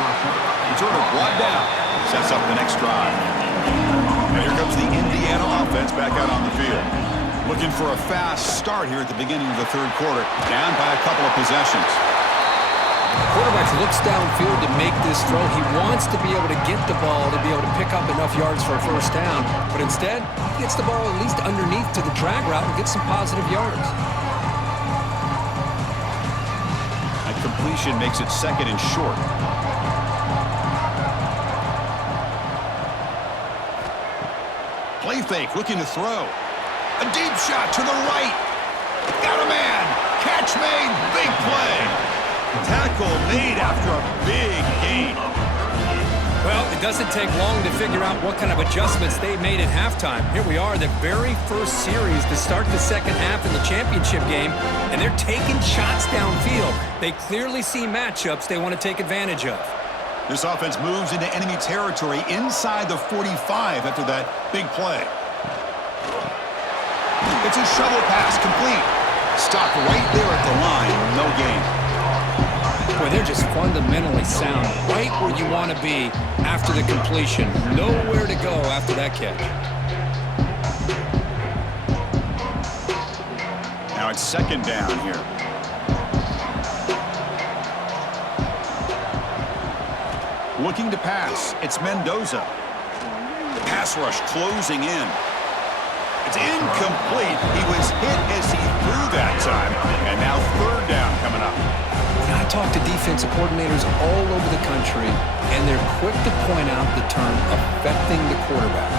Returner brought down. Sets sets up the next drive. And here comes the Indiana offense back out on the field. Looking for a fast start here at the beginning of the third quarter. Down by a couple of possessions. Quarterback looks downfield to make this throw. He wants to be able to get the ball to be able to pick up enough yards for a first down. But instead, he gets the ball at least underneath to the drag route and gets some positive yards. That completion makes it second and short. Play fake, looking to throw. A deep shot to the right. Got a man. Catch made. Big play. Tackle made after a big gain. Well, it doesn't take long to figure out what kind of adjustments they made at halftime. Here we are, the very first series to start the second half in the championship game, and they're taking shots downfield. They clearly see matchups they want to take advantage of. This offense moves into enemy territory inside the 45 after that big play. It's a shovel pass, complete. Stopped right there at the line, no gain. Boy, they're just fundamentally sound, right where you want to be after the completion. Nowhere to go after that catch. Now it's second down here. Looking to pass. It's Mendoza. Pass rush closing in. It's incomplete. He was hit as he threw that time. And now third down coming up. I talk to defensive coordinators all over the country, and they're quick to point out the term affecting the quarterback.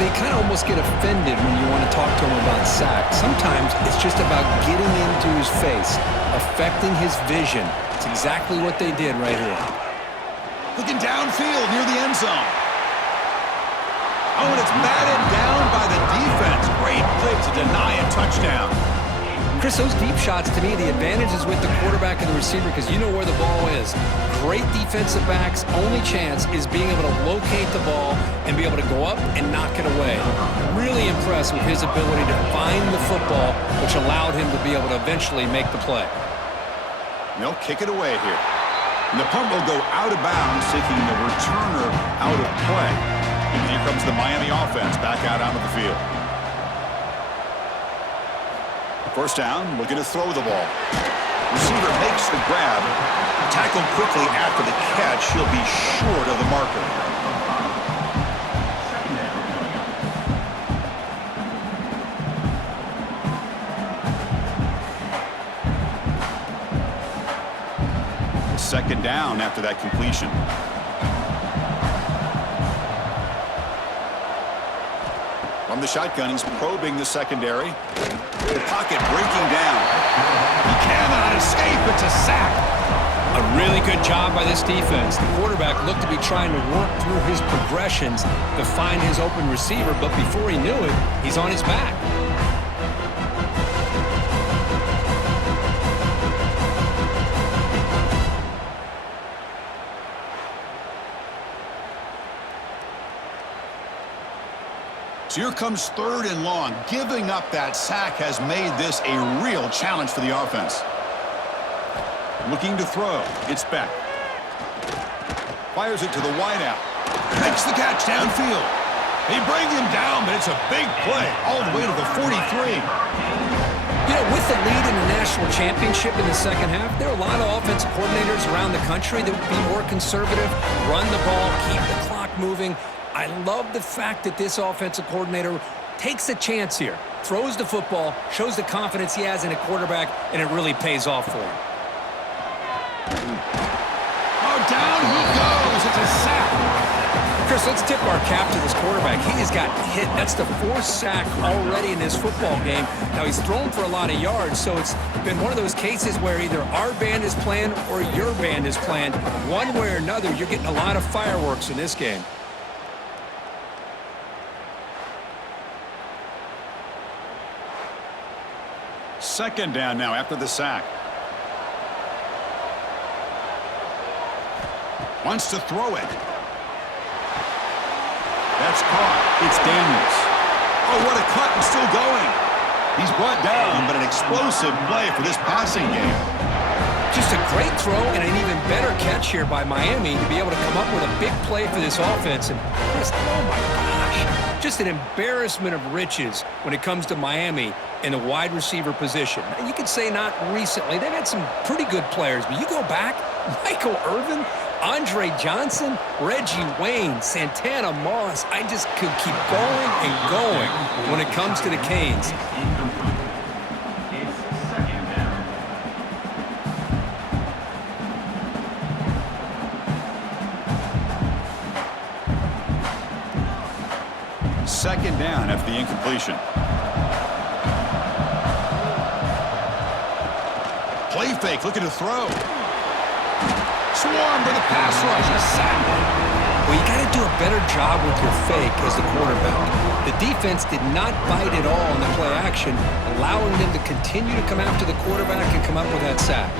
They kind of almost get offended when you want to talk to them about sacks. Sometimes it's just about getting into his face, affecting his vision. It's exactly what they did right here. Looking downfield near the end zone. Oh, and it's batted down by the defense. Great play to deny a touchdown. Chris, those deep shots, to me, the advantage is with the quarterback and the receiver because you know where the ball is. Great defensive backs' only chance is being able to locate the ball and be able to go up and knock it away. Really impressed with his ability to find the football, which allowed him to be able to eventually make the play. They'll kick it away here. And the punt will go out of bounds, taking the returner out of play. And here comes the Miami offense back out onto the field. First down, looking to throw the ball. Receiver makes the grab. Tackled quickly after the catch. He'll be short of the marker. Second down after that completion. From the shotgun, he's probing the secondary. The pocket breaking down. He cannot escape. It's a sack. A really good job by this defense. The quarterback looked to be trying to work through his progressions to find his open receiver, but before he knew it, he's on his back. So here comes third and long. Giving up that sack has made this a real challenge for the offense. Looking to throw. It's Beck. Fires it to the wideout. Makes the catch downfield. They bring him down, but it's a big play all the way to the 43. You know, with the lead in the national championship in the second half, there are a lot of offensive coordinators around the country that would be more conservative, run the ball, keep the clock moving. I love the fact that this offensive coordinator takes a chance here, throws the football, shows the confidence he has in a quarterback, and it really pays off for him. Oh, down he goes. It's a sack. Chris, let's tip our cap to this quarterback. He has got hit. That's the fourth sack already in this football game. Now, he's thrown for a lot of yards, so it's been one of those cases where either our band is playing or your band is playing. One way or another, you're getting a lot of fireworks in this game. Second down now after the sack. Wants to throw it. That's caught. It's Daniels. Oh, what a cut and still going. He's brought down, but an explosive play for this passing game. Just a great throw and an even better catch here by Miami to be able to come up with a big play for this offense. And just, oh my gosh, just an embarrassment of riches when it comes to Miami in the wide receiver position. And you could say not recently. They've had some pretty good players, but you go back, Michael Irvin, Andre Johnson, Reggie Wayne, Santana Moss. I just could keep going and going when it comes to the Canes. Second down after the incompletion. Play fake, looking to throw. Swarm with a pass rush, a sack. Well, you got to do a better job with your fake as the quarterback. The defense did not bite at all in the play action, allowing them to continue to come after the quarterback and come up with that sack.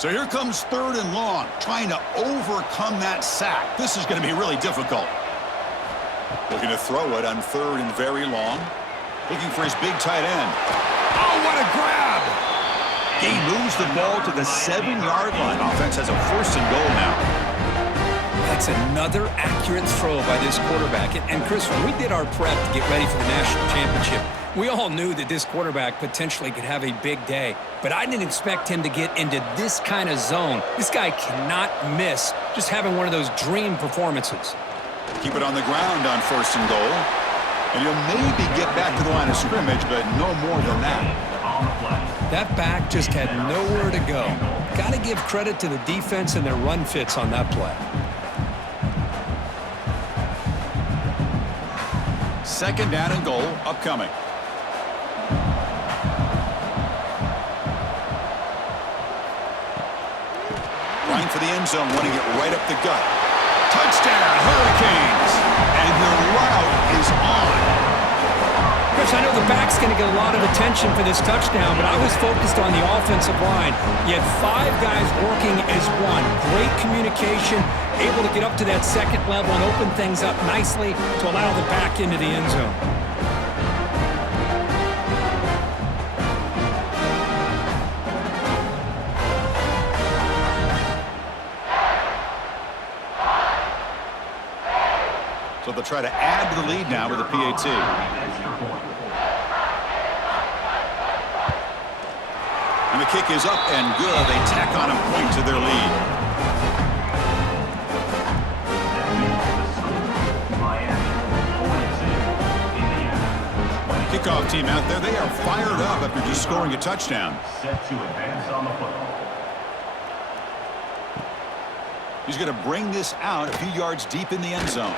So here comes 3rd and long, trying to overcome that sack. This is going to be really difficult. Looking to throw it on 3rd and very long. Looking for his big tight end. Oh, what a grab! He moves the ball to the 7-yard line. Offense has a 1st and goal now. That's another accurate throw by this quarterback. And Chris, when we did our prep to get ready for the national championship, we all knew that this quarterback potentially could have a big day, but I didn't expect him to get into this kind of zone. This guy cannot miss just having one of those dream performances. Keep it on the ground on 1st and goal. And you'll maybe get back to the line of scrimmage, but no more than that. That back just had nowhere to go. Got to give credit to the defense and their run fits on that play. 2nd down and goal upcoming. Running for the end zone, running it right up the gut. Touchdown, Hurricanes! And the route is on. Chris, I know the back's going to get a lot of attention for this touchdown, but I was focused on the offensive line. You had 5 guys working as one. Great communication, able to get up to that 2nd level and open things up nicely to allow the back into the end zone. So they'll try to add to the lead now with a PAT. And the kick is up and good. They tack on a point to their lead. Kickoff team out there. They are fired up after just scoring a touchdown. Set to advance on the football. He's going to bring this out a few yards deep in the end zone.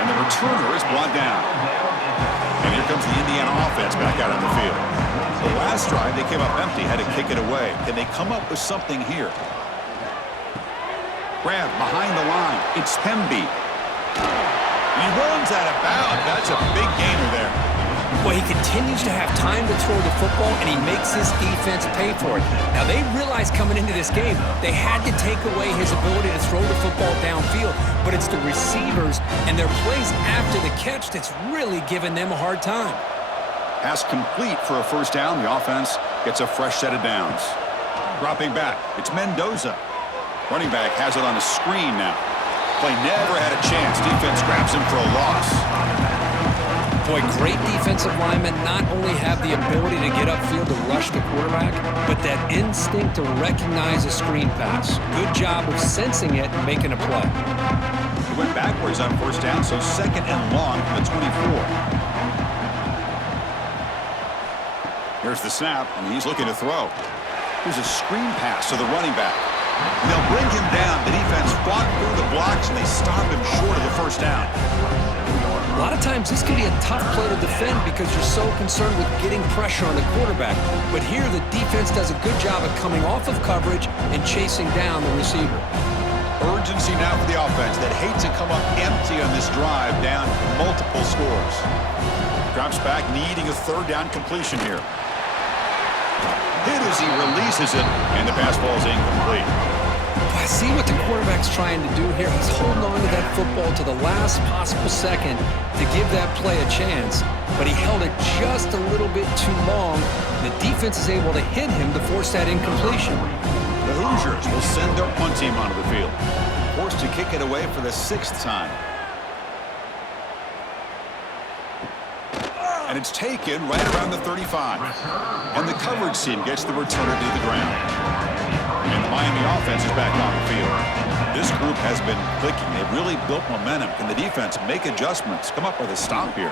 And the returner is brought down. And here comes the Indiana offense back out on the field. The last drive, they came up empty, had to kick it away. Can they come up with something here? Grab behind the line. It's Hemby. He runs out of bounds. That's a big gainer there. Well, he continues to have time to throw the football, and he makes his defense pay for it. Now, they realized coming into this game, they had to take away his ability to throw the football downfield, but it's the receivers and their plays after the catch that's really giving them a hard time. Pass complete for a 1st down. The offense gets a fresh set of downs. Dropping back, it's Mendoza. Running back has it on a screen now. Play never had a chance. Defense grabs him for a loss. Boy, great defensive linemen not only have the ability to get upfield to rush the quarterback, but that instinct to recognize a screen pass. Good job of sensing it and making a play. He went backwards on 1st down, so 2nd and long from the 24. Here's the snap, and he's looking to throw. Here's a screen pass to the running back. And they'll bring him down. The defense fought through the blocks, and they stop him short of the 1st down. A lot of times this can be a tough play to defend because you're so concerned with getting pressure on the quarterback. But here the defense does a good job of coming off of coverage and chasing down the receiver. Urgency now for the offense that hates to come up empty on this drive, down multiple scores. Drops back, needing a 3rd down completion here. Hit as he releases it, and the pass ball is incomplete. I see what the quarterback's trying to do here. He's holding on to that football to the last possible second to give that play a chance, but he held it just a little bit too long. The defense is able to hit him to force that incompletion. The Hoosiers will send their punt team onto the field, forced to kick it away for the 6th time. And it's taken right around the 35. And the coverage team gets the returner to the ground. And the Miami offense is back on the field. This group has been clicking. They've really built momentum. Can the defense make adjustments? Come up with a stop here.